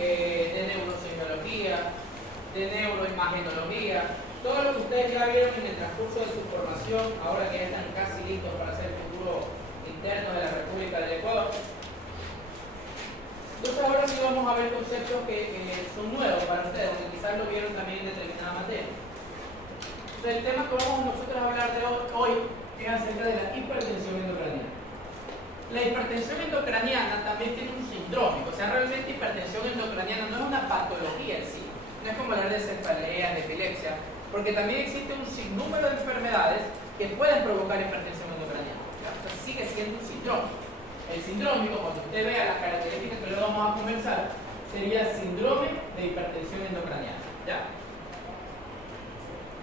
de neurosemiología, de neuroimagenología, todo lo que ustedes ya vieron en el transcurso de su formación, ahora que ya están casi listos para ser el futuro interno de la República del Ecuador. Entonces ahora sí vamos a ver conceptos que son nuevos para ustedes, que quizás lo vieron también en determinada materia. Entonces el tema que vamos nosotros a hablar de hoy es acerca de la hipertensión endocraniana. La hipertensión endocraniana también tiene un síndrome, o sea, realmente hipertensión endocraniana no es una patología en sí, no es como hablar de cefaleas, de epilepsia, porque también existe un sinnúmero de enfermedades que pueden provocar hipertensión endocraniana. ¿Ya? O sea, sigue siendo un síndrome. El sindrómico, cuando usted vea las características que luego vamos a conversar, sería síndrome de hipertensión endocraniana. ¿Ya?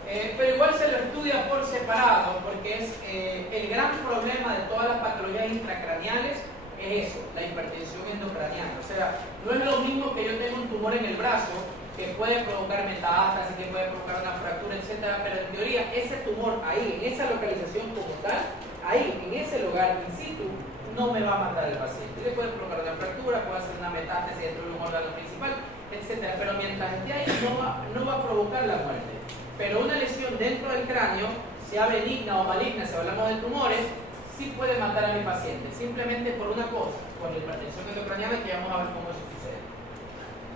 Pero igual se lo estudia por separado, porque es el gran problema de todas las patologías intracraneales es eso, la hipertensión endocraniana. O sea, no es lo mismo que yo tenga un tumor en el brazo que puede provocar metástasis, que puede provocar una fractura, etc. Pero en teoría ese tumor ahí, en esa localización como tal, ahí, en ese lugar in situ, no me va a matar el paciente. Le puede provocar una fractura, puede hacer una metástasis dentro de un órgano principal, etc. Pero mientras esté ahí no va a provocar la muerte. Pero una lesión dentro del cráneo, sea benigna o maligna, si hablamos de tumores, sí puede matar a mi paciente, simplemente por una cosa, por la hipertensión endocraniana, que vamos a ver cómo eso sucede.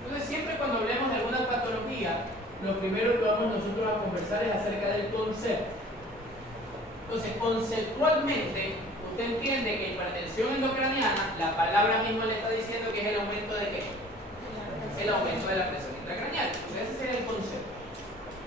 Entonces, siempre cuando hablemos de alguna patología, lo primero que vamos nosotros a conversar es acerca del concepto. Entonces, conceptualmente, usted entiende que hipertensión endocraniana, la palabra misma le está diciendo que es el aumento de ¿qué? El aumento de la presión intracraneal. Entonces, ese sería el concepto.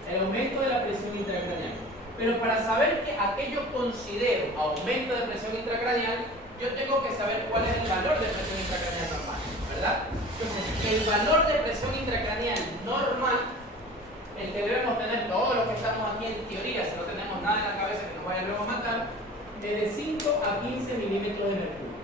El aumento de la presión intracraneal. Pero para saber que aquello considero aumento de presión intracraneal, yo tengo que saber cuál es el valor de presión intracraneal normal, ¿verdad? Entonces, el valor de presión intracraneal normal, el que debemos tener todos los que estamos aquí en teoría, si no tenemos nada en la cabeza que nos vaya luego a matar, es de 5 a 15 milímetros de mercurio.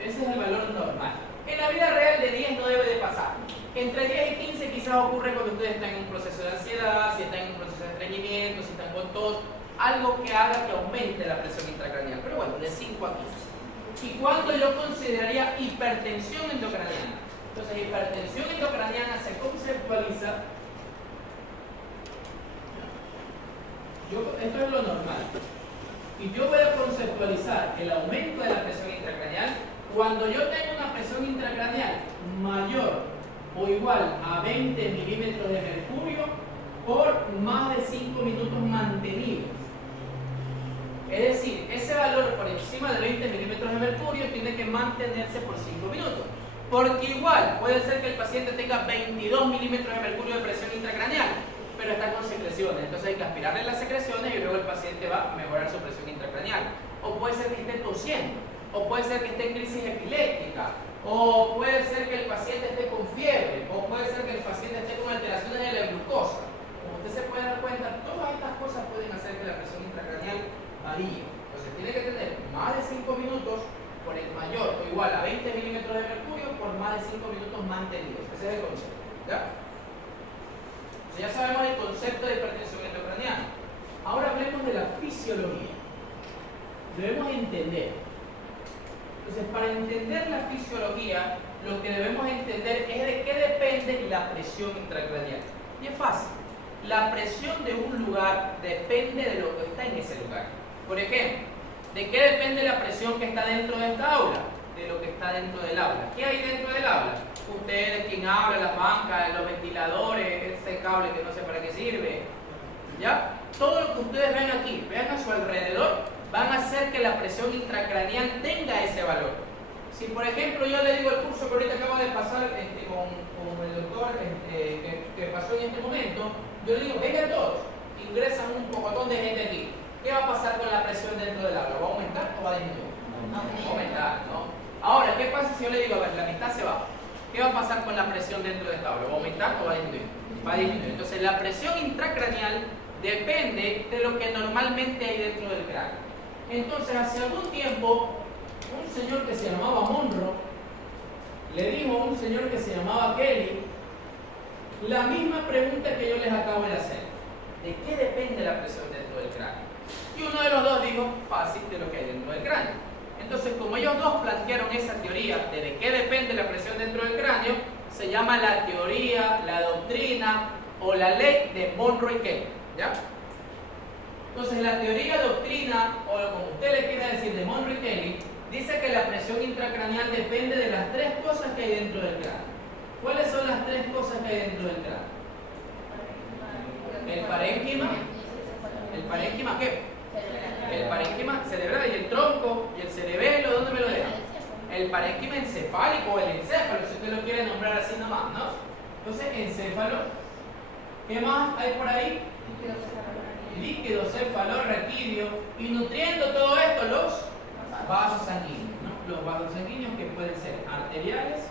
Ese es el valor normal. En la vida real de 10 no debe de pasar. Entre 10 y 15 quizás ocurre cuando ustedes están en un proceso de ansiedad, si están en un proceso de estreñimiento, si están con tos, algo que haga que aumente la presión intracraneal. Pero bueno, de 5 a 15. ¿Y cuándo yo consideraría hipertensión endocraniana? Entonces, hipertensión endocraniana se conceptualiza. Esto es lo normal. Y yo voy a conceptualizar el aumento de la presión intracraneal cuando yo tengo una presión intracraneal mayor o igual a 20 milímetros de mercurio por más de 5 minutos mantenidos. Es decir, ese valor por encima de 20 milímetros de mercurio tiene que mantenerse por 5 minutos. Porque igual puede ser que el paciente tenga 22 milímetros de mercurio de presión intracraneal, pero está con secreciones. Entonces hay que aspirarle las secreciones y luego el paciente va a mejorar su presión intracraneal. O puede ser que esté tosiendo, o puede ser que esté en crisis epiléptica, o puede ser que el paciente esté con fiebre, o puede ser que el paciente esté con alteraciones de la glucosa. Como usted se puede dar cuenta, todas estas cosas pueden hacer que la presión intracraneal varíe. Entonces tiene que tener más de 5 minutos por el mayor o igual a 20 milímetros de mercurio por más de 5 minutos mantenidos. Ese es el concepto. ¿Ya? Entonces ya sabemos el concepto de hipertensión endocraniana. Ahora hablemos de la fisiología. Debemos entender. Entonces, para entender la fisiología, lo que debemos entender es de qué depende la presión intracraneal. Y es fácil. La presión de un lugar depende de lo que está en ese lugar. Por ejemplo, ¿de qué depende la presión que está dentro de esta aula? De lo que está dentro del aula. ¿Qué hay dentro del aula? Ustedes, quien habla, las bancas, los ventiladores, ese cable que no sé para qué sirve. ¿Ya? Todo lo que ustedes ven aquí, vean a su alrededor, van a hacer que la presión intracraneal tenga ese valor. Si por ejemplo yo le digo el curso que ahorita acabo de pasar con el doctor que pasó en este momento, yo le digo, vengan todos, ingresan un pocotón de gente aquí. ¿Qué va a pasar con la presión dentro del aula? ¿Va a aumentar o va a disminuir? Va a aumentar, ¿no? Ahora, ¿qué pasa si yo le digo, a ver, la mitad se va? ¿Qué va a pasar con la presión dentro de esta aula? ¿Va a aumentar o va a disminuir? Va a disminuir. Entonces la presión intracraneal depende de lo que normalmente hay dentro del cráneo. Entonces, hace algún tiempo, un señor que se llamaba Monroe le dijo a un señor que se llamaba Kelly la misma pregunta que yo les acabo de hacer. ¿De qué depende la presión dentro del cráneo? Y uno de los dos dijo, fácil, de lo que hay dentro del cráneo. Entonces, como ellos dos plantearon esa teoría de qué depende la presión dentro del cráneo, se llama la teoría, la doctrina o la ley de Monroe y Kelly, ¿ya? Entonces la teoría, doctrina o como usted le quiera decir de Monroe y Kelly dice que la presión intracraneal depende de las tres cosas que hay dentro del cráneo. ¿Cuáles son las tres cosas que hay dentro del cráneo? El parénquima. ¿El parénquima qué? El parénquima cerebral y el tronco y el cerebelo, ¿dónde me lo dejan? El parénquima encefálico o el encéfalo, si usted lo quiere nombrar así nomás, ¿no? Entonces, encéfalo. ¿Qué más hay por ahí? Líquido cefalorraquídeo. Y nutriendo todo esto los vasos sanguíneos, ¿no? Los vasos sanguíneos que pueden ser arteriales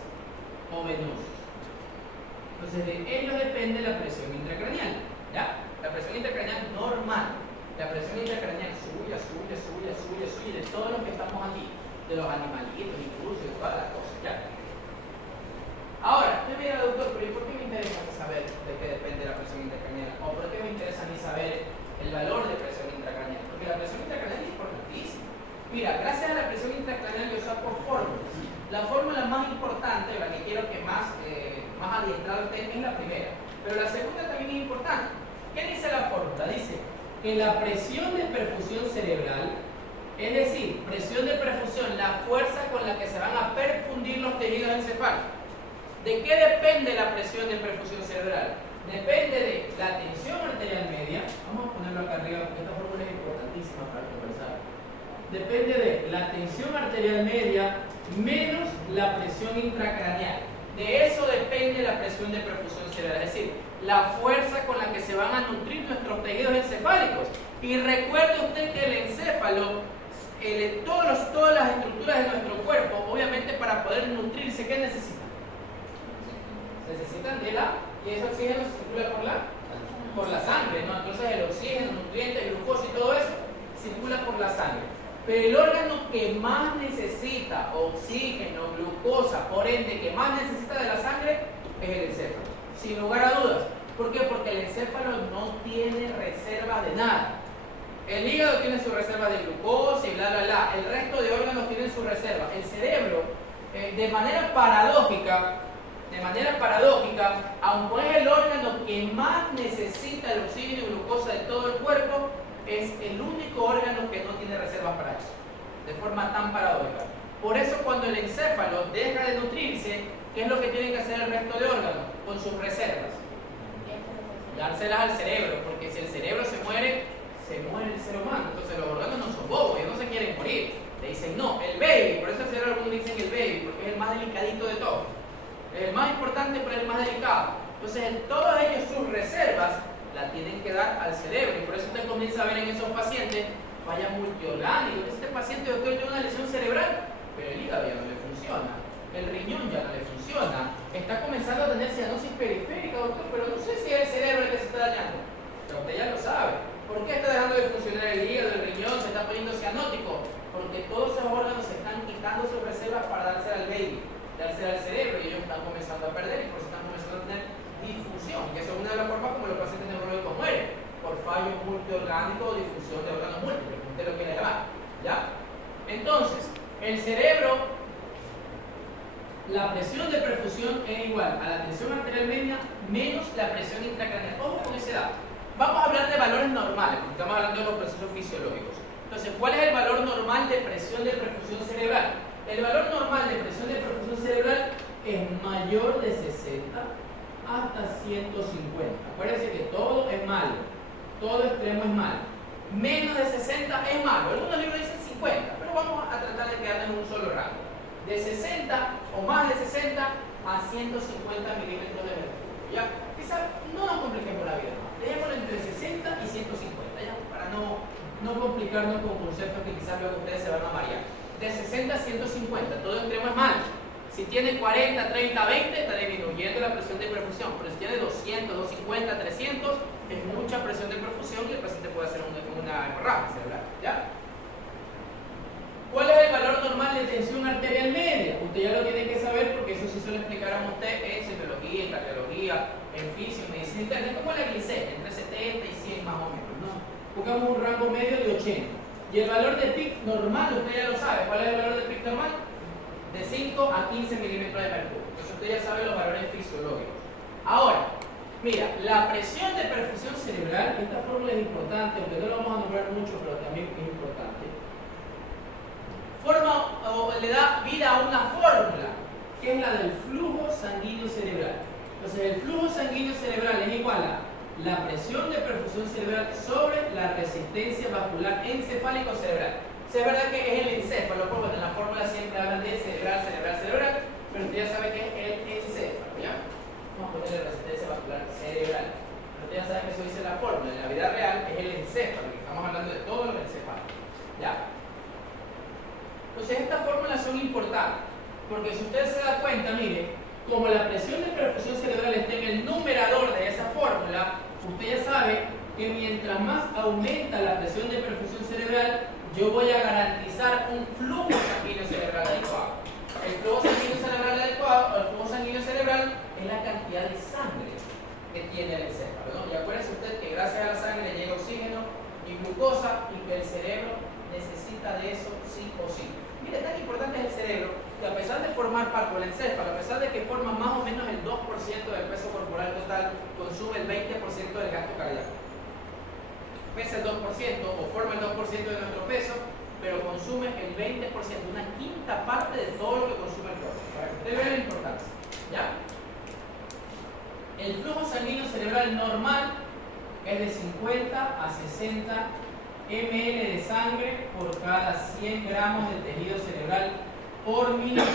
o venosos. Entonces, de ellos depende la presión intracraneal, ¿ya? La presión intracraneal normal. La presión intracraneal suya, de todos los que estamos aquí, de los animalitos, incluso de todas las cosas, ¿ya? Ahora, usted me dirá, doctor, pero ¿y por qué me interesa saber de qué depende la presión intracraneal? ¿O por qué me interesa a mí saber el valor de presión intracraneal? Porque la presión intracraneal es importantísima. Mira, gracias a la presión intracraneal yo saco fórmulas. La fórmula más importante, la que quiero que más adiestrado esté, es la primera. Pero la segunda también es importante. ¿Qué dice la fórmula? Dice que la presión de perfusión cerebral, es decir, presión de perfusión, la fuerza con la que se van a perfundir los tejidos encefálicos. ¿De qué depende la presión de perfusión cerebral? Depende de la tensión arterial media. Vamos a ponerlo acá arriba porque esta fórmula es importantísima para conversar. Depende de la tensión arterial media menos la presión intracraneal. De eso depende la presión de perfusión cerebral, es decir, la fuerza con la que se van a nutrir nuestros tejidos encefálicos. Y recuerde usted que el encéfalo, todas las estructuras de nuestro cuerpo, obviamente para poder nutrirse, ¿qué necesitan? Necesitan de y ese oxígeno se circula por la sangre, ¿no? Entonces el oxígeno, nutrientes, glucosa y todo eso circula por la sangre. Pero el órgano que más necesita oxígeno, glucosa, por ende, que más necesita de la sangre, es el encéfalo. Sin lugar a dudas. ¿Por qué? Porque el encéfalo no tiene reserva de nada. El hígado tiene su reserva de glucosa y bla, bla, bla. El resto de órganos tienen su reserva. El cerebro, de manera paradójica, aunque es el órgano que más necesita el oxígeno y glucosa de todo el cuerpo, es el único órgano que no tiene reservas para eso, de forma tan paradójica. Por eso cuando el encéfalo deja de nutrirse, ¿qué es lo que tienen que hacer el resto de órganos con sus reservas? Dárselas al cerebro, porque si el cerebro se muere el ser humano. Entonces los órganos no son bobos, ellos no se quieren morir. Le dicen no, el baby, por eso el cerebro algunos dicen el baby, porque es el más delicadito de todos. Es el más importante, pero es el más delicado. Entonces todos ellos sus reservas la tienen que dar al cerebro, y por eso usted comienza a ver en esos pacientes fallas multiorgánicas. Este paciente, doctor, tiene una lesión cerebral, pero el hígado ya no le funciona, el riñón ya no le funciona, está comenzando a tener cianosis periférica, doctor, pero no sé si es el cerebro el que se está dañando. Pero usted ya lo sabe. ¿Por qué está dejando de funcionar el hígado, el riñón, se está poniendo cianótico? Porque todos esos órganos se están quitando sus reservas para dársela al baby, dársela al cerebro, y ellos están comenzando a perder, y por eso están comenzando a tener difusión, que eso es una de las formas como los pacientes neurológicos mueren, por fallo multiorgánico o difusión de órganos múltiples, como usted lo quiera llamar, ¿ya? Entonces, el cerebro, la presión de perfusión es igual a la tensión arterial media menos la presión intracraneal. Ojo con ese dato. Vamos a hablar de valores normales, porque estamos hablando de los procesos fisiológicos. Entonces, ¿cuál es el valor normal de presión de perfusión cerebral? El valor normal de presión de perfusión cerebral es mayor de 60 hasta 150. Acuérdense que todo es malo, todo extremo es malo. Menos de 60 es malo. Algunos libros dicen 50, pero vamos a tratar de quedarnos en un solo rango. De 60 o más de 60 a 150 milímetros de mercurio. ¿Ya? Quizás no nos compliquemos la vida, ¿no? Dejémoslo entre 60 y 150, ¿ya? Para no complicarnos con conceptos que quizás luego ustedes se van a marear. De 60 a 150, todo extremo es malo. Si tiene 40, 30, 20, está disminuyendo la presión de perfusión. Pero si tiene 200, 250, 300, es mucha presión de perfusión y el paciente puede hacer una hemorragia cerebral, ¿ya? ¿Cuál es el valor normal de tensión arterial media? Usted ya lo tiene que saber porque eso sí se lo explicarán a usted en semiología, en cardiología, en fisio, en medicina interna, como la glicemia, entre 70 y 100 más o menos, ¿no? Buscamos un rango medio de 80. Y el valor de PIC normal, usted ya lo sabe. ¿Cuál es el valor de PIC normal? De 5 a 15 milímetros de mercurio. Entonces usted ya sabe los valores fisiológicos. Ahora, mira, la presión de perfusión cerebral, esta fórmula es importante, aunque no la vamos a nombrar mucho, pero también es importante. Forma o le da vida a una fórmula, que es la del flujo sanguíneo cerebral. Entonces, el flujo sanguíneo cerebral es igual a la presión de perfusión cerebral sobre la resistencia vascular encefálico cerebral. O sea, es verdad que es el encéfalo, porque en la fórmula siempre hablan de cerebral, pero usted ya sabe que es el encéfalo, ¿ya? Vamos a ponerle resistencia vascular cerebral. Pero usted ya sabe que eso dice la fórmula. En la vida real es el encéfalo, que estamos hablando de todo lo encefálico, ¿ya? Entonces, estas fórmulas son importantes, porque si usted se da cuenta, mire, como la presión de perfusión cerebral está en el numerador de esa fórmula, usted ya sabe que mientras más aumenta la presión de perfusión cerebral, yo voy a garantizar un flujo sanguíneo cerebral adecuado. El flujo sanguíneo cerebral adecuado, o el flujo sanguíneo cerebral, es la cantidad de sangre que tiene el encéfalo, ¿no? Y acuérdese usted que gracias a la sangre llega oxígeno y glucosa y que el cerebro necesita de eso sí o sí. Mire, tan importante es el cerebro que a pesar de formar parte del encéfalo, a pesar de que forma más o menos el 2% del peso corporal total, consume el 20% del gasto cardíaco. Pesa el 2% o forma el 2% de nuestro peso, pero consume el 20%, una quinta parte de todo lo que consume el cuerpo. Para que usted vea la importancia, ¿ya? El flujo sanguíneo cerebral normal es de 50 a 60 ml de sangre por cada 100 gramos de tejido cerebral por minuto.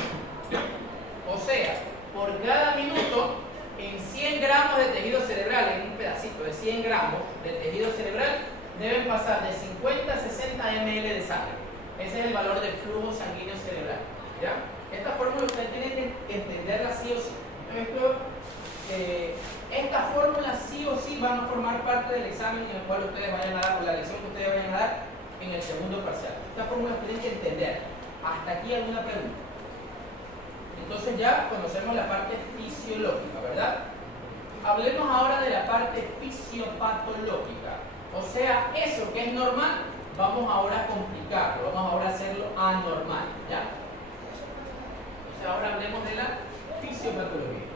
O sea, por cada minuto, en 100 gramos de tejido cerebral, en un pedacito de 100 gramos de tejido cerebral, deben pasar de 50 a 60 ml de sangre. Ese es el valor del flujo sanguíneo cerebral, ¿ya? Esta fórmula usted tiene que entenderla sí o sí. Esta fórmula sí o sí van a formar parte del examen en el cual ustedes vayan a dar, o la lección que ustedes vayan a dar en el segundo parcial. Esta fórmula tienen que entender. ¿Hasta aquí alguna pregunta? Entonces ya conocemos la parte fisiológica, ¿verdad? Hablemos ahora de la parte fisiopatológica. O sea, eso que es normal, vamos ahora a complicarlo, vamos ahora a hacerlo anormal, ¿ya? Entonces ahora hablemos de la fisiopatología.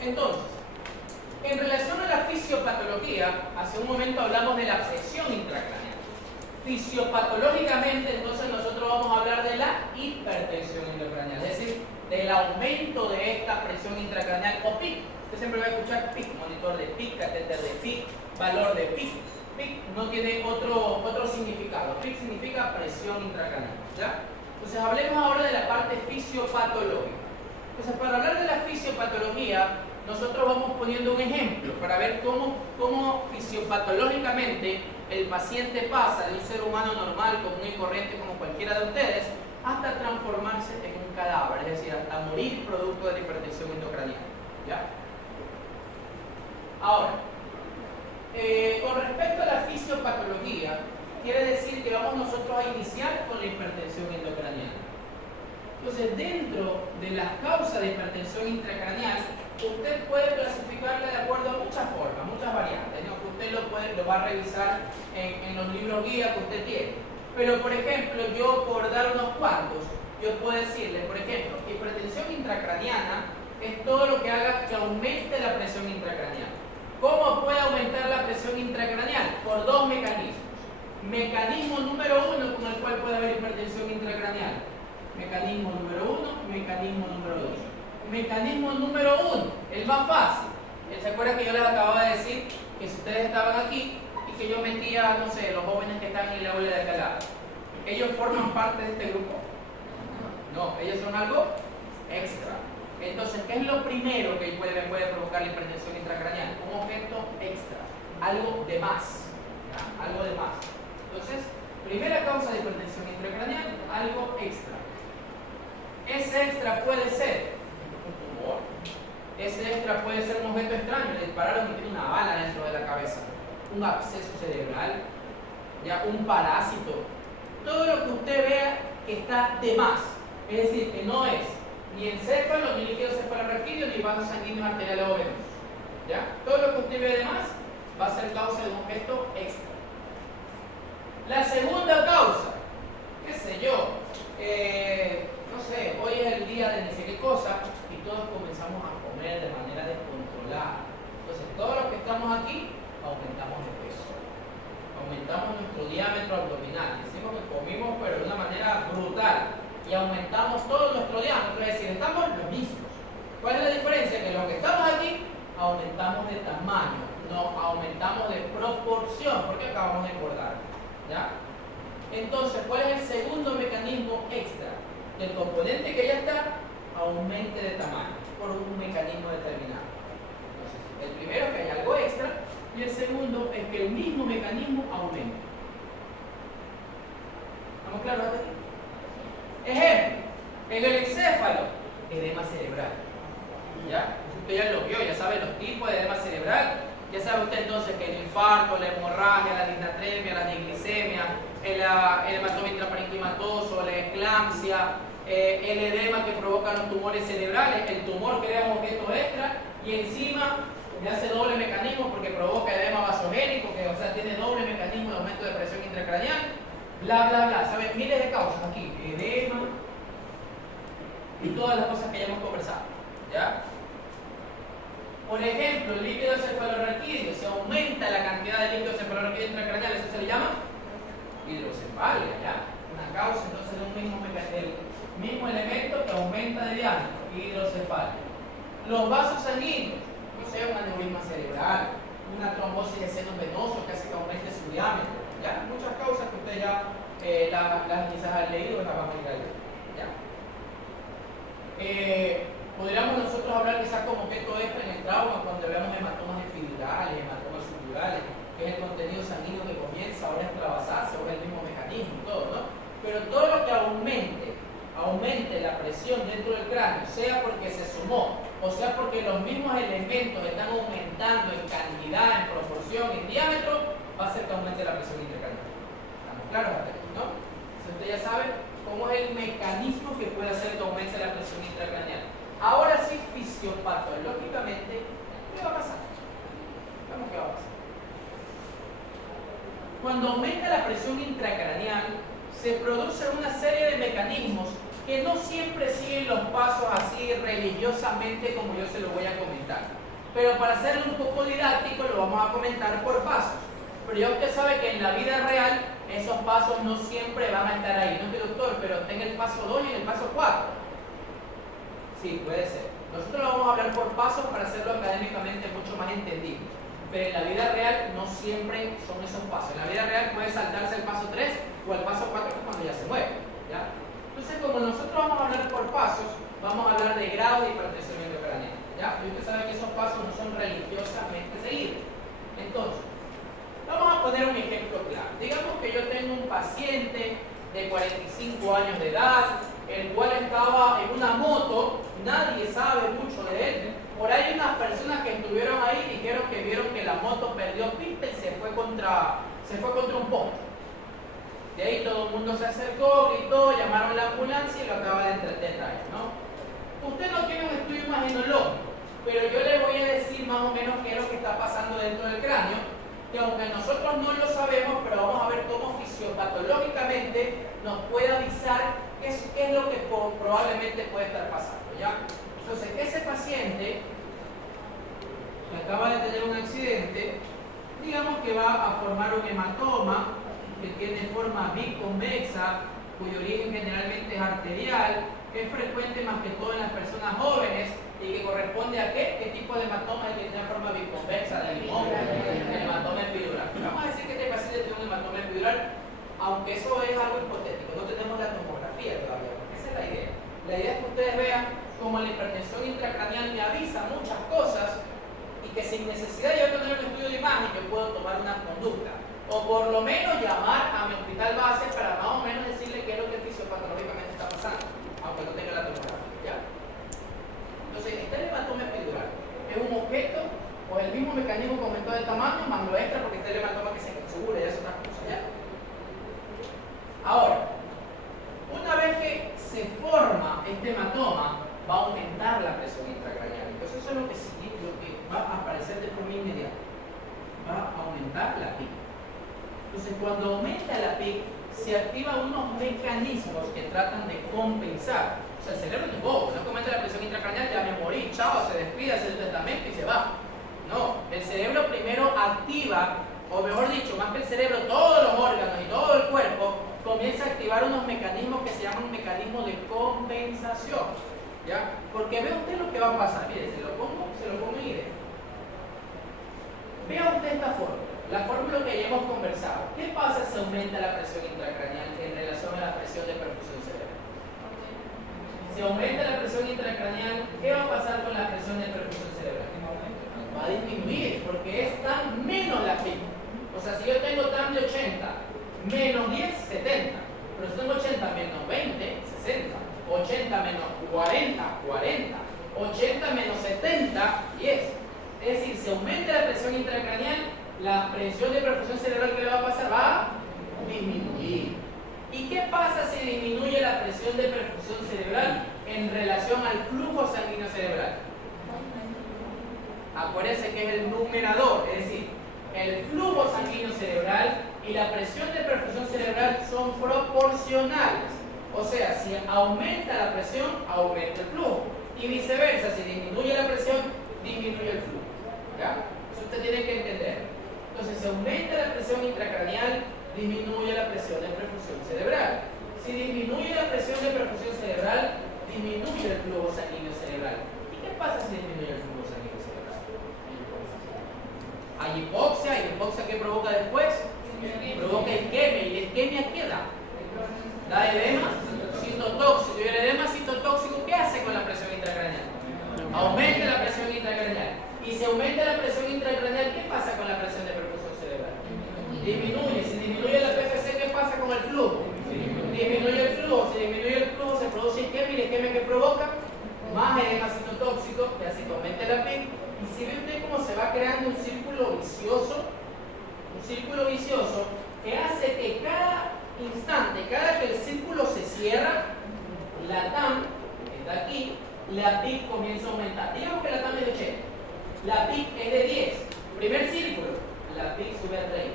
Entonces, en relación a la fisiopatología, hace un momento hablamos de la presión intracraneal. Fisiopatológicamente, entonces nosotros vamos a hablar de la hipertensión intracraneal, es decir, del aumento de esta presión intracraneal o PIC. Usted siempre va a escuchar PIC, monitor de PIC, catéter de PIC, valor de PIC. PIC no tiene otro significado. PIC significa presión intracraneal, ¿ya? Entonces hablemos ahora de la parte fisiopatológica. Entonces, para hablar de la fisiopatología, nosotros vamos poniendo un ejemplo para ver cómo fisiopatológicamente el paciente pasa de un ser humano normal, común y corriente como cualquiera de ustedes, hasta transformarse en un cadáver, es decir, hasta morir producto de la hipertensión intracraneal, ¿ya? Ahora, con respecto a la fisiopatología, quiere decir que vamos nosotros a iniciar con la hipertensión intracraneal. Entonces, dentro de las causas de hipertensión intracraneal, usted puede clasificarla de acuerdo a muchas formas, muchas variantes, ¿no? Que usted lo va a revisar en los libros guía que usted tiene. Pero, por ejemplo, yo por dar unos cuantos, yo puedo decirle, por ejemplo, hipertensión intracraniana es todo lo que haga que aumente la presión intracraneal. ¿Cómo puede aumentar la presión intracraneal? Por dos mecanismos. Mecanismo número uno con el cual puede haber hipertensión intracraneal. Mecanismo número uno, mecanismo número dos. Mecanismo número uno, el más fácil. ¿Se acuerdan que yo les acababa de decir que si ustedes estaban aquí y que yo metía, no sé, los jóvenes que están en la aula de Alcalá, ellos forman parte de este grupo? No, ellos son algo extra. Entonces, ¿qué es lo primero que puede provocar la hipertensión intracraneal? Un objeto extra, algo de más, ¿ya? Algo de más. Entonces, primera causa de hipertensión intracraneal, algo extra. Ese extra puede ser un tumor, ese extra puede ser un objeto extraño, le dispararon y tiene una bala dentro de la cabeza, un absceso cerebral, ya un parásito, todo lo que usted vea que está de más, es decir, que no es ni encéfalo, ni líquido cefalorraquídeo, ni vasos sanguíneos arteriales o venos. ¿Ya? Todo lo que usted ve de más va a ser causa de un objeto extra. La segunda causa, qué sé yo, no sé, hoy es el día de ni sé qué cosa y todos comenzamos a comer de manera descontrolada. Entonces, todos los que estamos aquí aumentamos de peso, aumentamos nuestro diámetro abdominal. Decimos que comimos, pero de una manera brutal, y aumentamos todo nuestro diámetro, es decir, estamos los mismos. ¿Cuál es la diferencia? Que los que estamos aquí aumentamos de tamaño, no aumentamos de proporción, porque acabamos de engordar. ¿Ya? Entonces, ¿cuál es el segundo mecanismo extra? Que el componente que ya está aumente de tamaño por un mecanismo determinado. Entonces, el primero es que hay algo extra y el segundo es que el mismo mecanismo aumente. ¿Estamos claros hasta aquí? Ejemplo, en el encéfalo, edema cerebral. ¿Ya? Usted ya lo vio, ya sabe los tipos de edema cerebral. Ya sabe usted entonces que el infarto, la hemorragia, la disnatremia, la diglicemia, el hematoma intraparenquimatoso, la eclampsia, el edema que provoca los tumores cerebrales, el tumor que da objeto extra y encima le hace doble mecanismo porque provoca edema vasogénico, que o sea tiene doble mecanismo de aumento de presión intracraneal, bla bla bla. ¿Saben? Miles de causas aquí, edema y todas las cosas que ya hemos conversado. ¿Ya? Por ejemplo, el líquido cefalorraquídeo, si aumenta la cantidad de líquido cefalorraquídeo intracraneal, eso se le llama hidrocefalia, ¿ya? Una causa entonces de un mismo elemento que aumenta de diámetro, hidrocefalia. Los vasos sanguíneos, no sé, un aneurisma cerebral, una trombosis de senos venosos que hace que aumente su diámetro, ¿ya? Muchas causas que usted ya las quizás han leído en la vamos a ir a leer, ¿ya? Podríamos nosotros hablar quizás como objeto extra en el trauma cuando veamos hematomas epidurales, hematomas subdurales, que es el contenido sanguíneo que comienza ahora a extravasarse, o es el mismo mecanismo y todo, ¿no? Pero todo lo que aumente la presión dentro del cráneo, sea porque se sumó, o sea porque los mismos elementos están aumentando en cantidad, en proporción, en diámetro, va a hacer que aumente la presión intracraneal. ¿Estamos claros hasta aquí, no? Si usted ya sabe cómo es el mecanismo que puede hacer que aumente la presión intracraneal. Ahora sí, fisiopatológicamente, ¿qué va a pasar? Vamos, ¿qué va a pasar? Cuando aumenta la presión intracraneal, se produce una serie de mecanismos que no siempre siguen los pasos así religiosamente como yo se lo voy a comentar. Pero para hacerlo un poco didáctico, lo vamos a comentar por pasos. Pero ya usted sabe que en la vida real, esos pasos no siempre van a estar ahí. No es doctor, pero está en el paso 2 y en el paso 4. Sí, puede ser. Nosotros lo vamos a hablar por pasos para hacerlo académicamente mucho más entendible. Pero en la vida real no siempre son esos pasos. En la vida real puede saltarse el paso 3 o el paso 4, que es cuando ya se mueve. ¿Ya? Entonces, como nosotros vamos a hablar por pasos, vamos a hablar de grado de hipertensión endocraneal. ¿Ya? Y usted sabe que esos pasos no son religiosamente seguidos. Entonces, vamos a poner un ejemplo claro. Digamos que yo tengo un paciente de 45 años de edad, el cual estaba en una moto, nadie sabe mucho de él. Por ahí unas personas que estuvieron ahí dijeron que vieron que la moto perdió pista y se fue contra un poste. De ahí todo el mundo se acercó, gritó, llamaron a la ambulancia y lo acaba de traer, ¿no? Usted no tiene un estudio imagenológico, pero yo le voy a decir más o menos qué es lo que está pasando dentro del cráneo, que aunque nosotros no lo sabemos, pero vamos a ver cómo fisiopatológicamente nos puede avisar qué es lo que probablemente puede estar pasando, ¿ya? Entonces, ese paciente que acaba de tener un accidente, digamos que va a formar un hematoma que tiene forma biconvexa, cuyo origen generalmente es arterial, que es frecuente más que todo en las personas jóvenes y que corresponde a qué tipo de hematoma es el que tiene forma biconvexa, del hematoma epidural. Vamos a decir que este paciente tiene un hematoma epidural, aunque eso es algo hipotético, no tenemos la tomografía todavía, porque esa es la idea. La idea es que ustedes vean cómo la hipertensión intracraneal me avisa muchas cosas y que sin necesidad de yo tener un estudio de imagen yo puedo tomar una conducta o por lo menos llamar a mi hospital base para más o menos decirle qué es lo que fisiopatológicamente está pasando, aunque no tenga la tomografía, ¿ya? Entonces, este hematoma epidural es un objeto o el mismo mecanismo que aumentó de tamaño más lo extra porque este hematoma que se configura y es otra cosa, ¿ya? Ahora, una vez que se forma este hematoma, va a aumentar la presión intracraneal. Entonces eso es lo que va a aparecer de aumentar la PIC. Entonces, cuando aumenta la PIC, se activan unos mecanismos que tratan de compensar. O sea, el cerebro no es bobo, no aumenta la presión intracraneal, ya me morí, chao, se despide, hace el testamento y se va. No, el cerebro primero activa, o mejor dicho, más que el cerebro, todos los órganos y todo el cuerpo comienza a activar unos mecanismos que se llaman mecanismos de compensación. ¿Ya? Porque vea usted lo que va a pasar. Mire, se lo pongo en idea. Vea usted esta fórmula. La fórmula que ya hemos conversado. ¿Qué pasa si aumenta la presión intracraneal en relación a la presión de perfusión cerebral? Si aumenta la presión intracraneal, ¿qué va a pasar con la presión de perfusión cerebral? Va a disminuir porque es tan menos la PIC. O sea, si yo tengo tan de 80 menos 10, 70. Pero si tengo 80 menos 20, 60. 80 menos 40, 40. 80 menos 70, 10. Es decir, si aumenta la presión intracraneal, la presión de perfusión cerebral que le va a pasar va a disminuir. ¿Y qué pasa si disminuye la presión de perfusión cerebral en relación al flujo sanguíneo cerebral? Acuérdense que es el numerador, es decir, el flujo sanguíneo cerebral y la presión de perfusión cerebral son proporcionales. O sea, si aumenta la presión, aumenta el flujo. Y viceversa, si disminuye la presión, disminuye el flujo. ¿Ya? Eso usted tiene que entender. Entonces, si aumenta la presión intracraneal, disminuye la presión de perfusión cerebral. Si disminuye la presión de perfusión cerebral, disminuye el flujo sanguíneo cerebral. ¿Y qué pasa si disminuye el flujo sanguíneo cerebral? Hay hipoxia, y hipoxia ¿qué provoca después? Provoca isquemia, y la isquemia ¿qué da? Da edema citotóxico, y el edema citotóxico ¿qué hace con la presión intracraneal? Aumenta la presión intracraneal. Y si aumenta la presión intracraneal, ¿qué pasa con la presión de perfusión cerebral? Disminuye. Si disminuye la PFC, ¿qué pasa con el flujo? Disminuye el flujo. Si disminuye el flujo, se produce isquemia, y la isquemia ¿qué provoca? Más edema citotóxico, que hace que aumente la PIC. Y si ve usted cómo se va creando un círculo vicioso que hace que cada instante, cada que el círculo se cierra, la TAM, que está aquí, la PIC comienza a aumentar. Digamos que la TAM es de 80, la PIC es de 10. Primer círculo, la PIC sube a 30.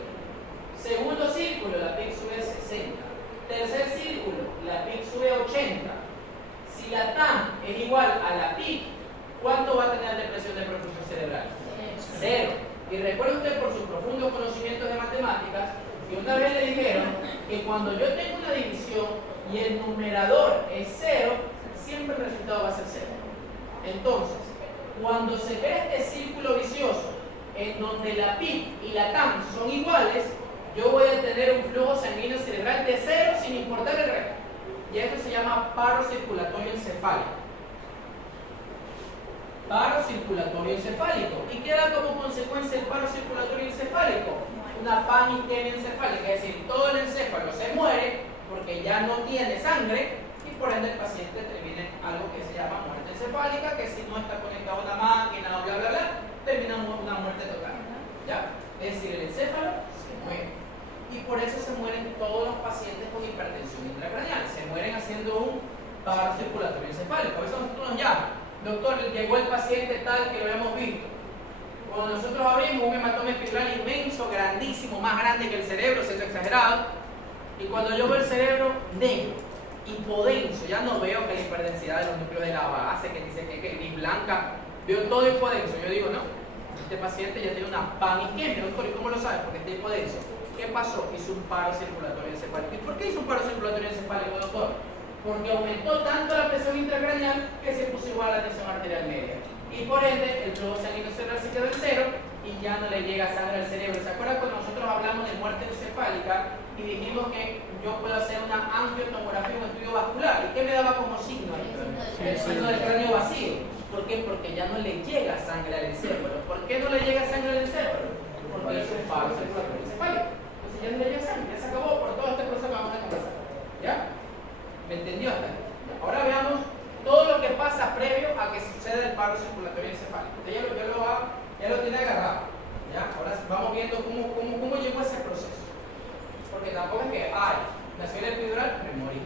Segundo círculo, la PIC sube a 60. Tercer círculo, la PIC sube a 80. Si la TAM es igual a la PIC, ¿cuánto va a tener de presión de perfusión cerebral? 0. Y recuerde usted por sus profundos conocimientos de matemáticas que una vez le dijeron que cuando yo tengo una división y el numerador es 0, siempre el resultado va a ser 0. Entonces, cuando se ve este círculo vicioso en donde la PIC y la TAM son iguales, yo voy a tener un flujo sanguíneo cerebral de 0 sin importar el resto. Y esto se llama paro circulatorio encefálico. Paro circulatorio encefálico. ¿Y qué da como consecuencia el paro circulatorio encefálico? Una panisquemia encefálica, es decir, todo el encéfalo se muere porque ya no tiene sangre y por ende el paciente termina en algo que se llama muerte encefálica, que si no está conectado a una máquina o bla bla bla, termina una muerte total. ¿Ya? Es decir, el encéfalo se muere. Y por eso se mueren todos los pacientes con hipertensión intracraneal. Se mueren haciendo un paro circulatorio encefálico. A veces nosotros nos llaman, doctor, llegó el paciente tal que lo habíamos visto. Cuando nosotros abrimos un hematoma epidural inmenso, grandísimo, más grande que el cerebro, siendo exagerado, y cuando yo veo el cerebro negro, hipodenso, ya no veo que la hiperdensidad de los núcleos de la base, que dice que gris blanca, veo todo hipodenso. Yo digo, no, este paciente ya tiene una panisquemia, doctor, ¿y cómo lo sabe? Porque está hipodenso. ¿Qué pasó? Hizo un paro circulatorio encefálico. ¿Y por qué hizo un paro circulatorio encefálico, doctor? Porque aumentó tanto la presión intracraneal que se puso igual a la tensión arterial media. Y por ende, el flujo sanguíneo cerebral se quedó en 0 y ya no le llega sangre al cerebro. ¿Se acuerdan cuando nosotros hablamos de muerte encefálica y dijimos que yo puedo hacer una angiotomografía, un estudio vascular? ¿Y qué me daba como signo ahí? El signo del cráneo vacío. ¿Por qué? Porque ya no le llega sangre al encéfalo. ¿Por qué no le llega sangre al encéfalo? Porque es un paro circulatorio encefálico. Entonces ya no le llega sangre, ya se acabó por todo este proceso que vamos a conversar. ¿Ya? ¿Me entendió hasta aquí? Ahora veamos todo lo que pasa previo a que suceda el paro circulatorio encefálico. Usted ya lo tiene agarrado. ¿Ya? Ahora vamos viendo cómo llegó ese proceso. Porque tampoco es que, nació el epidural, me morí.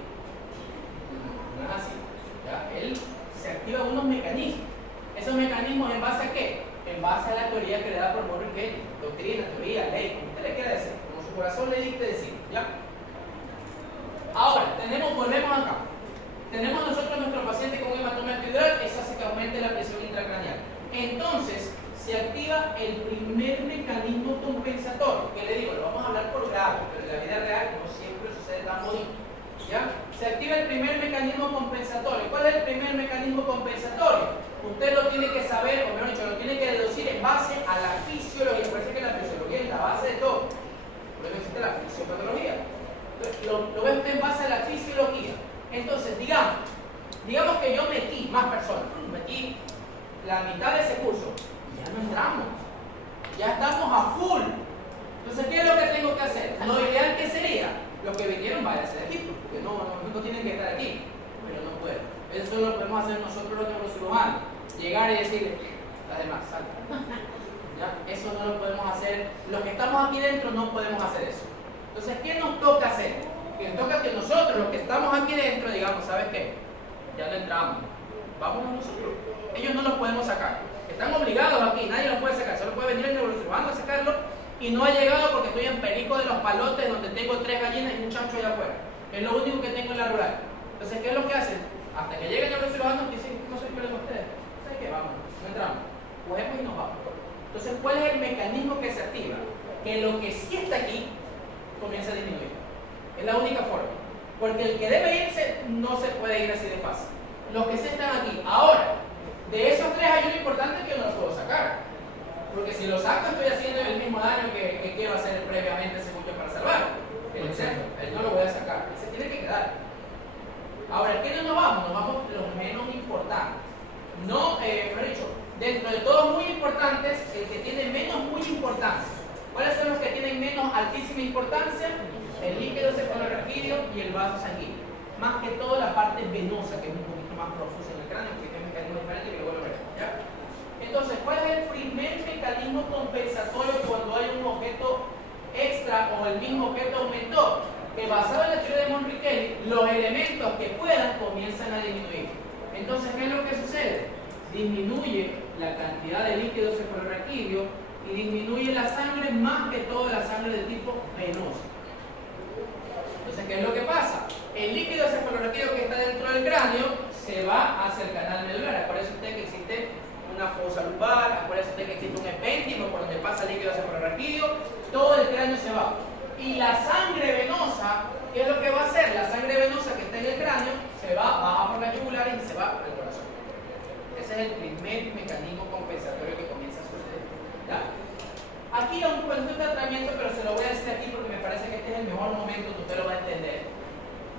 No es así. ¿Ya? Él se activa unos mecanismos. ¿Esos mecanismos en base a qué? En base a la teoría creada por Morris Kennedy. Doctrina, teoría, ley, corazón le dicte decir, ¿ya? Ahora, volvemos acá. Tenemos nosotros nuestro paciente con hematoma epidural, eso hace que aumente la presión intracraneal. Entonces, se activa el primer mecanismo compensatorio, que le digo, lo vamos a hablar por grado, pero en la vida real no siempre sucede tan bonito, ¿ya? Se activa el primer mecanismo compensatorio. ¿Cuál es el primer mecanismo compensatorio? Usted lo tiene que saber, o mejor dicho, lo tiene que deducir en base a la fisiología. Parece que la fisiología es la base de todo, por eso existe la fisiopatología. Lo ve usted en base a la fisiología. Entonces, digamos que yo metí más personas, metí la mitad de ese curso, y ya no entramos, ya estamos a full. Entonces, ¿qué es lo que tengo que hacer? Lo ideal que sería, los que vinieron váyanse de aquí, porque no tienen que estar aquí, pero no pueden. Eso lo podemos hacer nosotros los neurocirujanos, llegar y decirle, además, salta. ¿Ya? Eso no lo podemos hacer, los que estamos aquí dentro no podemos hacer eso. Entonces, ¿qué nos toca hacer? Que nos toca que nosotros, los que estamos aquí dentro, digamos, ¿sabes qué? Ya no entramos, vámonos nosotros. Ellos no los podemos sacar, están obligados aquí, nadie los puede sacar, solo puede venir el neurocirujano a sacarlo, y no ha llegado porque estoy en Perico de los Palotes, donde tengo 3 gallinas y un chancho allá afuera. Es lo único que tengo en la rural. Entonces, ¿qué es lo que hacen? Hasta que llegue el neurocirujano, dicen, no soy peor de ustedes. ¿Sabes qué? Vamos, no entramos, cogemos y nos vamos. Entonces, ¿cuál es el mecanismo que se activa? Que lo que sí está aquí comienza a disminuir. Es la única forma. Porque el que debe irse no se puede ir así de fácil. Los que sí están aquí. Ahora, de esos 3 hay uno importante que yo no los puedo sacar. Porque si lo saco estoy haciendo el mismo daño que quiero hacer previamente según yo para salvarlo. El exceso. Él no lo voy a sacar. Él se tiene que quedar. Ahora, ¿quiénes nos vamos? Nos vamos los menos importantes. No, mejor dicho, dentro de todos muy importantes, el que tiene menos muy importancia. ¿Cuáles son los que tienen menos altísima importancia? El líquido cefalorraquídeo y el vaso sanguíneo. Más que todo la parte venosa, que es un poquito más profusa en el cráneo, que es un mecanismo diferente que luego lo veremos, ¿ya? Entonces, ¿cuál es el primer mecanismo compensatorio cuando hay un objeto extra o el mismo objeto aumentó? Que basado en la teoría de Monriquelli, los elementos que puedan comienzan a disminuir. Entonces, ¿qué es lo que sucede? Disminuye la cantidad de líquido cefalorraquídeo y disminuye la sangre, más que todo la sangre de tipo venoso. Entonces, ¿qué es lo que pasa? El líquido cefalorraquídeo que está dentro del cráneo se va hacia el canal medular. Acuérdese usted que existe una fosa lumbar, acuérdese usted que existe un epéntimo por donde pasa el líquido cefalorraquídeo, todo el cráneo se va. Y la sangre venosa, ¿qué es lo que va a hacer? La sangre venosa que está en el cráneo se va, baja por la yugular y se va al corazón. Ese es el primer mecanismo compensatorio que comienza a suceder. ¿Ya? Aquí aún cuento un tratamiento, pero se lo voy a decir aquí porque me parece que este es el mejor momento que usted lo va a entender.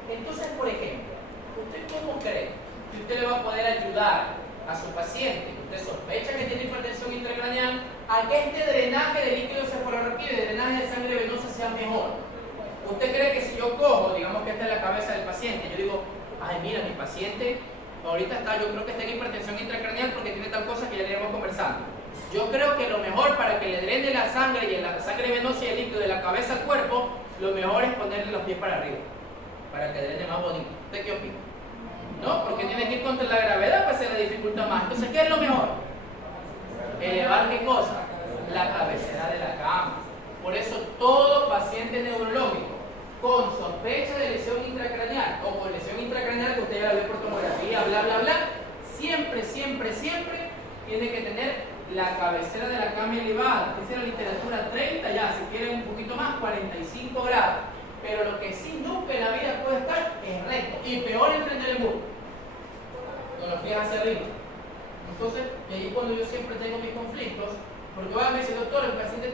Entonces, por ejemplo, ¿usted cómo cree que usted le va a poder ayudar a su paciente que usted sospecha que tiene hipertensión intracraneal a que este drenaje de líquido cefalorraquídeo y drenaje de sangre venosa sea mejor? ¿Usted cree que si yo cojo, digamos que esta es la cabeza del paciente, yo digo, ay, mira, mi paciente ahorita está, yo creo que está en hipertensión intracraneal porque tiene tal cosa que ya le iremos conversando? Yo creo que lo mejor para que le drene la sangre y la sangre venosa y el líquido de la cabeza al cuerpo, lo mejor es ponerle los pies para arriba, para que drene más bonito. ¿Usted qué opina? ¿No? Porque tiene que ir contra la gravedad, pues se le dificulta más. Entonces, ¿qué es lo mejor? Elevar ¿qué cosa? La cabecera de la cama. Por eso todo paciente neurológico con sospecha de lesión intracraneal o con lesión intracraneal, que usted ya la vio por tomografía, bla, bla, bla, siempre tiene que tener la cabecera de la cama elevada. Dice la literatura 30, ya si quieren un poquito más, 45 grados. Pero lo que sí nunca en la vida puede estar es recto. Y peor es prender el muro, con los pies hacia arriba. Entonces, y ahí cuando yo siempre tengo mis conflictos, porque a me dice, doctor, el paciente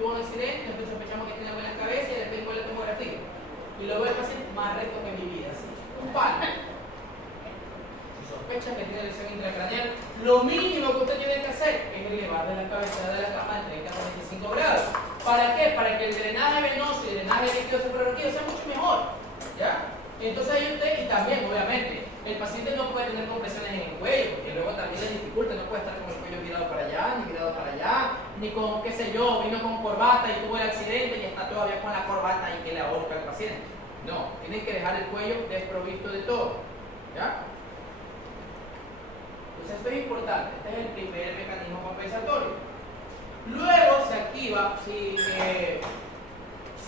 tuvo un accidente, entonces sospechamos que tiene buena cabeza y después tengo la tomografía. Y luego el paciente más recto que mi vida, así, un palo. Si sospecha que tiene lesión intracraneal, lo mínimo que usted tiene que hacer es elevarle la cabecera de la cama de 30 a 45 grados. ¿Para qué? Para que el drenaje venoso y el drenaje de líquido cefalorraquídeo sea mucho mejor. ¿Ya? Y entonces ahí usted, y también, obviamente, el paciente no puede tener compresiones en el cuello, porque luego también le dificulta, no puede estar con el cuello virado para allá, ni virado para allá, ni con, qué sé yo, vino con corbata y tuvo el accidente y está todavía con la corbata y que le ahorca al paciente. No, tiene que dejar el cuello desprovisto de todo. ¿Ya? Entonces esto es importante, este es el primer mecanismo compensatorio. Luego se activa, si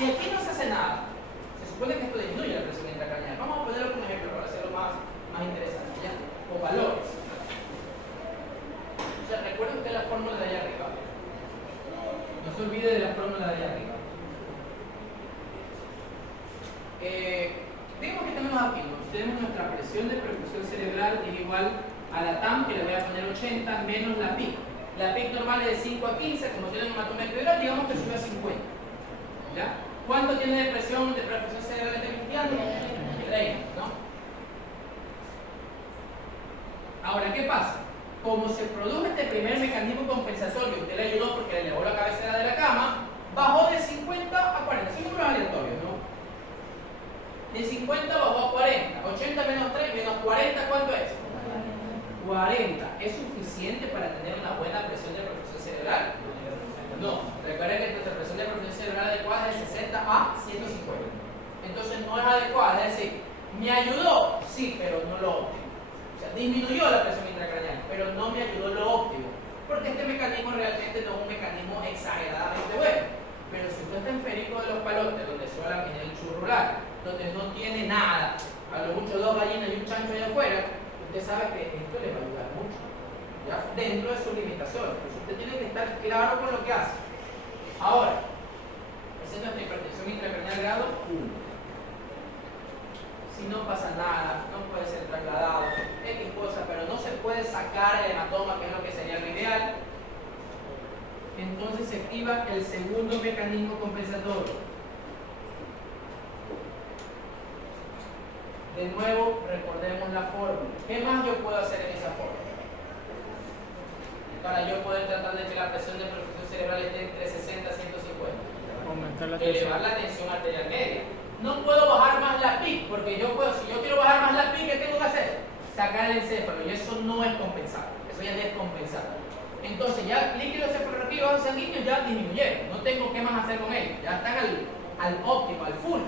Si aquí no se hace nada, se supone que esto disminuye la presión intracraneal. Vamos a ponerlo como ejemplo para hacerlo más interesante, ¿ya? Con valores. O sea, recuerden usted la fórmula de allá arriba. No se olvide de la fórmula de allá arriba. Vemos que tenemos aquí, ¿no? Tenemos nuestra presión de perfusión cerebral es igual a la TAM, que le voy a poner 80, menos la PIC. La PIC normal es de 5 a 15, como tiene un hematoma epidural, digamos que sube a 50. ¿Ya? ¿Cuánto tiene de presión de perfusión cerebral este cristiano? 30, ¿no? Ahora, ¿qué pasa? Como se produjo este primer mecanismo compensatorio, usted le ayudó porque le elevó la cabecera de la cama, bajó de 50 a 40, son números aleatorios, ¿no? De 50 bajó a 40, 80 menos 3 menos 40, ¿cuánto es? 40. ¿Es suficiente para tener una buena presión de perfusión cerebral? No. Recuerden que nuestra presión de perfusión cerebral adecuada es de 60 a 150. Entonces no es adecuada, es decir, ¿me ayudó? Sí, pero no lo óptimo. O sea, disminuyó la presión intracraneal, pero no me ayudó lo óptimo. Porque este mecanismo realmente no es un mecanismo exageradamente bueno. Pero si usted está en Perico de los Palotes, donde suena en el churrural, donde no tiene nada, a lo mucho 2 gallinas y un chancho allá afuera, usted sabe que esto le va a ayudar mucho, ¿ya? Dentro de sus limitaciones. Pues usted tiene que estar claro con lo que hace. Ahora, esa es nuestra hipertensión intracraneal grado 1. Si no pasa nada, no puede ser trasladado, X cosa, pero no se puede sacar el hematoma, que es lo que sería lo ideal, entonces se activa el segundo mecanismo compensatorio. De nuevo, recordemos la fórmula. ¿Qué más yo puedo hacer en esa fórmula? Para yo poder tratar de que la presión de perfusión cerebral esté entre 60 y 150. Aumentar la tensión. Elevar la tensión arterial media. No puedo bajar más la PIC, porque yo puedo, si yo quiero bajar más la PIC, ¿qué tengo que hacer? Sacar el encéfalo, y eso no es compensado. Eso ya es descompensado. Entonces ya líquidos cefalorraquídeos sanguíneos ya disminuyeron. No tengo qué más hacer con ellos. Ya están al óptimo, al full.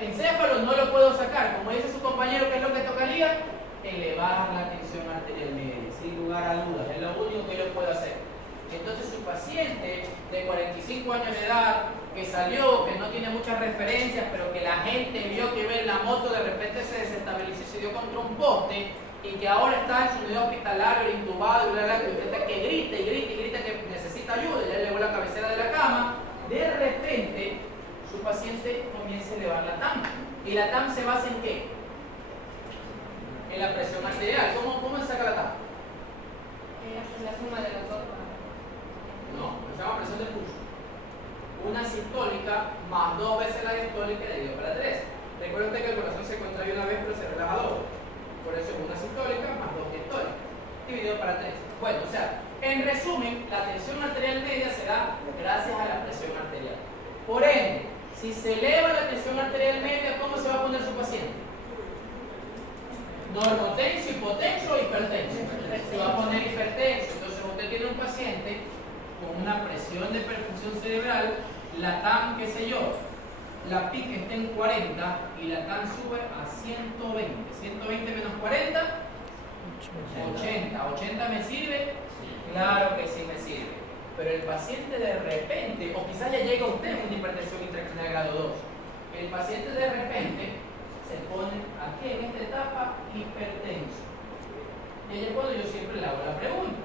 Encéfalo no lo puedo sacar, como dice su compañero, ¿qué es lo que tocaría? Elevar la tensión arterial media, sin lugar a dudas, es lo único que yo puedo hacer. Entonces su paciente de 45 años de edad, que salió, que no tiene muchas referencias, pero que la gente vio que iba en la moto, de repente se desestabilizó y se dio contra un poste, y que ahora está en su unidad hospitalaria, intubado, y usted está que grita y grita y grita que necesita ayuda, ya elevó la cabecera de la cama, de repente su paciente comienza a elevar la TAM. ¿Y la TAM se basa en qué? En la presión arterial. ¿Cómo se saca la TAM? La suma de las dos. No, se llama presión de pulso. Una sistólica más 2 veces la diastólica dividido para 3. Recuerden usted que el corazón se contrae una vez pero se relaja 2. Por eso es una sistólica más 2 diastólicas dividido para 3. Bueno, o sea, en resumen, la tensión arterial media se da gracias a la presión arterial. Por ende, si se eleva la tensión arterial media, ¿cómo se va a poner su paciente? Normotenso, hipotenso o hipertenso. Se va a poner hipertenso. Entonces usted tiene un paciente con una presión de perfusión cerebral, la TAM, qué sé yo, la PIC está en 40 y la TAM sube a 120. 120 menos 40, 80. ¿80 me sirve? Claro que sí me sirve. Pero el paciente de repente, o quizás ya llega usted con una hipertensión intracraneal grado 2, el paciente de repente se pone aquí en esta etapa hipertenso. Y ahí es cuando yo siempre le hago la pregunta: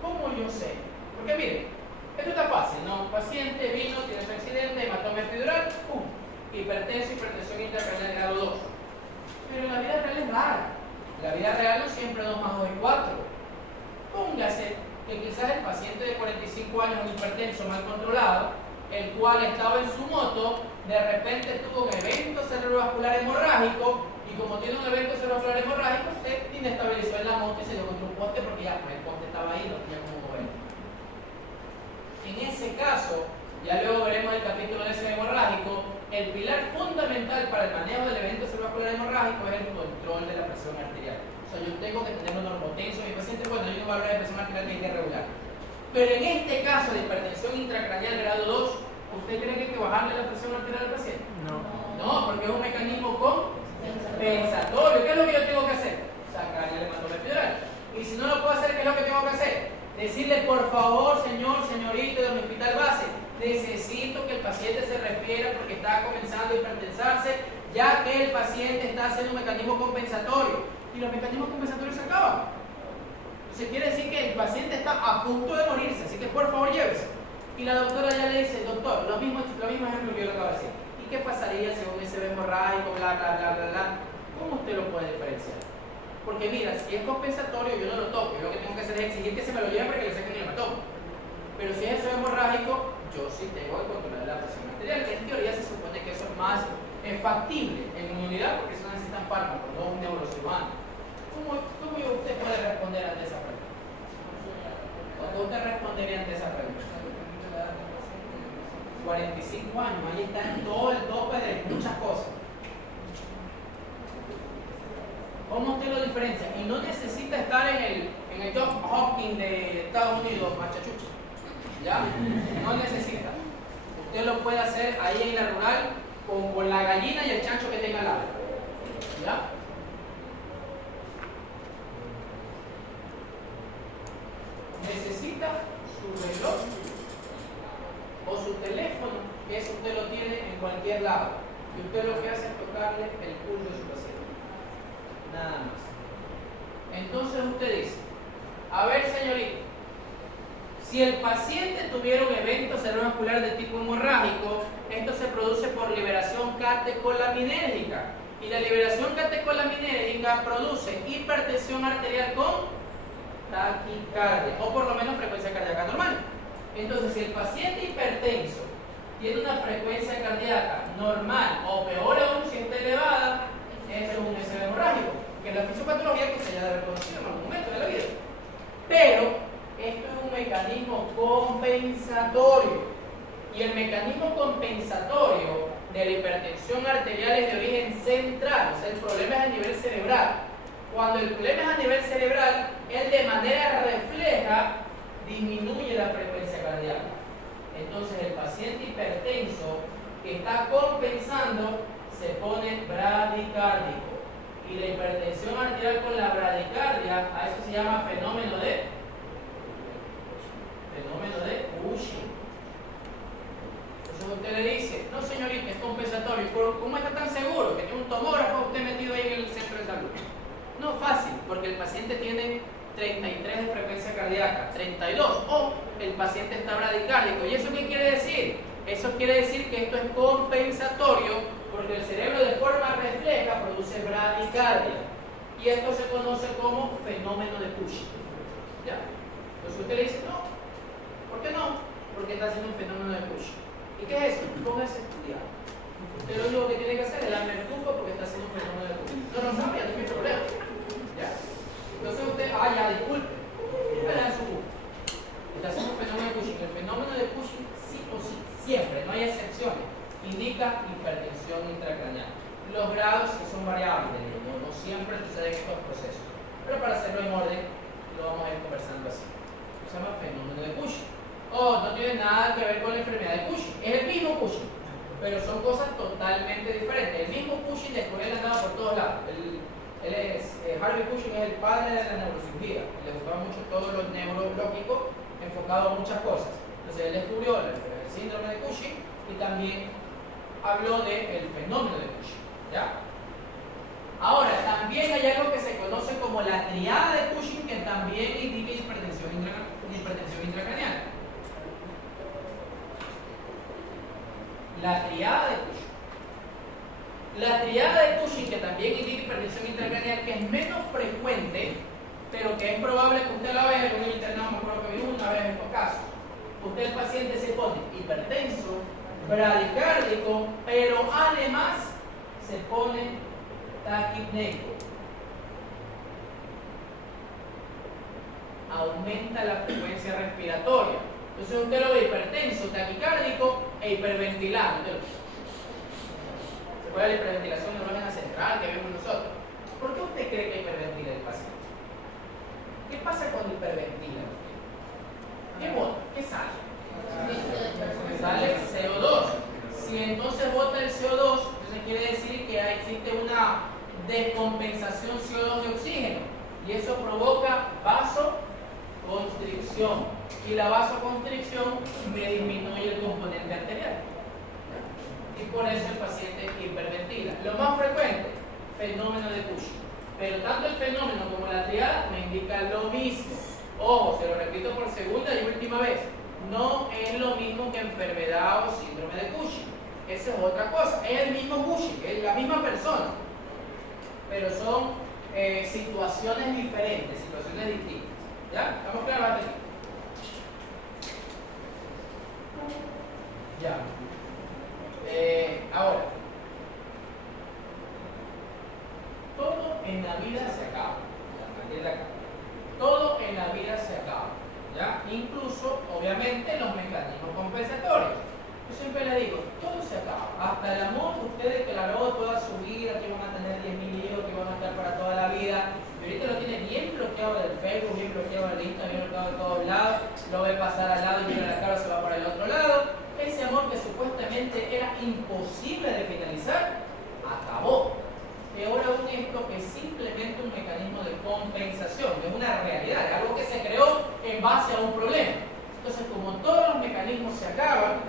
¿cómo yo sé? Porque mire, esto está fácil, ¿no? Paciente vino, tiene su accidente, hematoma epidural, ¡pum! Hipertensión intracraneal grado 2. Pero la vida real es rara. La vida real no siempre 2 más 2 es 4. Póngase que quizás el paciente de 45 años, un hipertenso mal controlado, el cual estaba en su moto, de repente tuvo un evento cerebrovascular hemorrágico, y como tiene un evento cerebrovascular hemorrágico, se inestabilizó en la moto y se dio contra un poste porque ya pues, el poste estaba ahí, no tenía cómo mover. En ese caso, ya luego veremos el capítulo de ese hemorrágico, el pilar fundamental para el manejo del evento cerebrovascular hemorrágico es el control de la presión arterial. O sea, yo tengo que tener un normotenso en mi paciente, bueno, yo no voy a hablar de presión arterial que hay que regular. Pero en este caso de hipertensión intracraneal grado 2, ¿usted cree que hay que bajarle la presión arterial al paciente? No. No, porque es un mecanismo compensatorio. ¿Qué es lo que yo tengo que hacer? Sacarle el hematoma epidural. Y si no lo puedo hacer, ¿qué es lo que tengo que hacer? Decirle, por favor, señor, señorita de mi hospital base, necesito que el paciente se refiere porque está comenzando a hipertensarse, ya que el paciente está haciendo un mecanismo compensatorio y los mecanismos compensatorios se acaban. Entonces quiere decir que el paciente está a punto de morirse, así que por favor llévese. Y la doctora ya le dice, doctor, lo mismo ejemplo que yo le acabo de decir. ¿Y qué pasaría si un SB hemorrágico, bla, bla, bla, bla, bla? ¿Cómo usted lo puede diferenciar? Porque mira, si es compensatorio yo no lo toco, yo lo que tengo que hacer es exigir que se me lo lleven para que le saquen el hematoma. Pero si es SB hemorrágico, yo sí tengo que controlar la presión arterial, que en teoría se supone que eso es más factible en inmunidad porque eso necesitan fármacos, no un neurocirujano. ¿Cómo usted puede responder ante esa pregunta? ¿Cómo usted respondería ante esa pregunta? 45 años, ahí está en todo el tope de muchas cosas. ¿Cómo usted lo diferencia? Y no necesita estar en el Johns Hopkins de Estados Unidos, machachucha. ¿Ya? No necesita. Usted lo puede hacer ahí en la rural con la gallina y el chancho que tenga al lado. ¿Ya? Necesita su reloj o su teléfono, que eso usted lo tiene en cualquier lado. Y usted lo que hace es tocarle el pulso de su paciente. Nada más. Entonces usted dice, a ver señorita, si el paciente tuviera un evento cerebrovascular de tipo hemorrágico, esto se produce por liberación catecolaminérgica. Y la liberación catecolaminérgica produce hipertensión arterial con taquicardia, o por lo menos frecuencia cardíaca normal. Entonces, si el paciente hipertenso tiene una frecuencia cardíaca normal, o peor aún si está elevada, eso es un SB hemorrágico, que es la fisiopatología que se ya debe conocido en algún momento de la vida. Pero, esto es un mecanismo compensatorio. Y el mecanismo compensatorio de la hipertensión arterial es de origen central, o sea, el problema es a nivel cerebral. Cuando el problema es a nivel cerebral, él de manera refleja disminuye la frecuencia cardíaca. Entonces el paciente hipertenso que está compensando se pone bradicárdico. Y la hipertensión arterial con la bradicardia, a eso se llama fenómeno de Cushing. Entonces usted le dice, no señorita, es compensatorio. ¿Cómo está tan seguro? Que tiene un tomógrafo usted metido ahí en el centro de salud. No, fácil, porque el paciente tiene 33 de frecuencia cardíaca, 32, o el paciente está bradicárdico. ¿Y eso qué quiere decir? Eso quiere decir que esto es compensatorio porque el cerebro de forma refleja produce bradicardia. Y esto se conoce como fenómeno de Cushing. ¿Ya? Entonces usted le dice, no. ¿Por qué no? Porque está haciendo un fenómeno de Cushing. ¿Y qué es eso? Póngase a estudiar. Usted lo único que tiene que hacer es darme el tubo porque está haciendo un fenómeno de Cushing. No lo sabe, ya no es mi problema. ¿Ya? Entonces usted, ya, disculpe. Espera en su buco. Está haciendo un fenómeno de Cushing. El fenómeno de Cushing, sí o sí, siempre, no hay excepciones, indica hipertensión intracraneal. Los grados son variables, no siempre suceden estos procesos. Pero para hacerlo en orden, lo vamos a ir conversando así. Se llama fenómeno de Cushing. No tiene nada que ver con la enfermedad de Cushing. Es el mismo Cushing, pero son cosas totalmente diferentes. El mismo Cushing después él andaba por todos lados. Harvey Cushing es el padre de la neurocirugía. Le gustaba mucho todo lo neurológico, enfocado a muchas cosas. Entonces él descubrió el síndrome de Cushing y también habló del fenómeno de Cushing. ¿Ya? Ahora, también hay algo que se conoce como la triada de Cushing, que también indica hipertensión intracraneal. La triada de Cushing. La triada de Cushing, que también indica hipertensión intracraneal, que es menos frecuente, pero que es probable que usted la vea en un internado, me acuerdo que vi una vez en estos casos. Usted, el paciente, se pone hipertenso, bradicárdico, pero además se pone taquipneico. Aumenta la frecuencia respiratoria. Entonces usted lo ve hipertenso, taquicárdico e hiperventilado. Se puede la hiperventilación neurógena central que vemos nosotros. ¿Por qué usted cree que hiperventila el paciente? ¿Qué pasa cuando hiperventila? ¿Qué bota? ¿Qué sale? Sale CO2. Si entonces bota el CO2, entonces quiere decir que existe una descompensación CO2 de oxígeno y eso provoca vasoconstricción y la vasoconstricción me disminuye el componente arterial. por eso el paciente hiperventila. Lo más frecuente, fenómeno de Cushing. Pero tanto el fenómeno como la triada me indican lo mismo. Ojo, se lo repito por segunda y última vez. No es lo mismo que enfermedad o síndrome de Cushing. Esa es otra cosa. Es el mismo Cushing, es la misma persona. Pero son situaciones diferentes, situaciones distintas. ¿Ya? ¿Estamos claros hasta aquí? Ya. Ahora, todo en la vida se acaba. A partir de acá. Todo en la vida se acaba. ¿Ya? Incluso, obviamente, los mecanismos compensatorios. Yo siempre les digo, todo se acaba. Hasta el amor, ustedes que la luego toda su vida, que van a tener 10.000 hijos, que van a estar para toda la vida. Y ahorita lo tiene bien bloqueado del Facebook, bien bloqueado del Instagram, bien bloqueado de todos lados. Lo ve pasar al lado y mira la cara, se va para el otro lado. Ese amor que supuestamente era imposible de finalizar, acabó. Peor aún esto, que es simplemente un mecanismo de compensación, es una realidad, es algo que se creó en base a un problema. Entonces, como todos los mecanismos se acaban,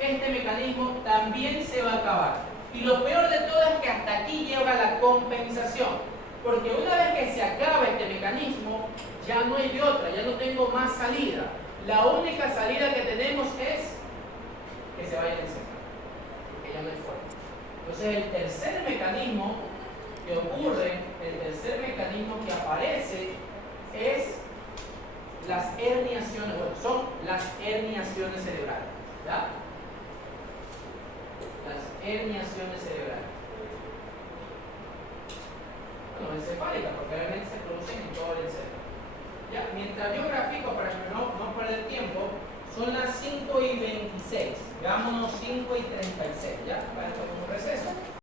este mecanismo también se va a acabar. Y lo peor de todo es que hasta aquí llega la compensación. Porque una vez que se acaba este mecanismo, ya no hay de otra, ya no tengo más salida. La única salida que tenemos es que se vaya el encéfalo, que ya no hay forma. Entonces, el tercer mecanismo que ocurre, el tercer mecanismo que aparece es las herniaciones, bueno, son las herniaciones cerebrales, ¿ya? Las herniaciones cerebrales. Bueno, encefálicas, porque realmente se producen en todo el cerebro. Ya, mientras yo grafico, para que no perder tiempo, son las 5:26, vámonos 5:36, ¿ya? Para esto como receso.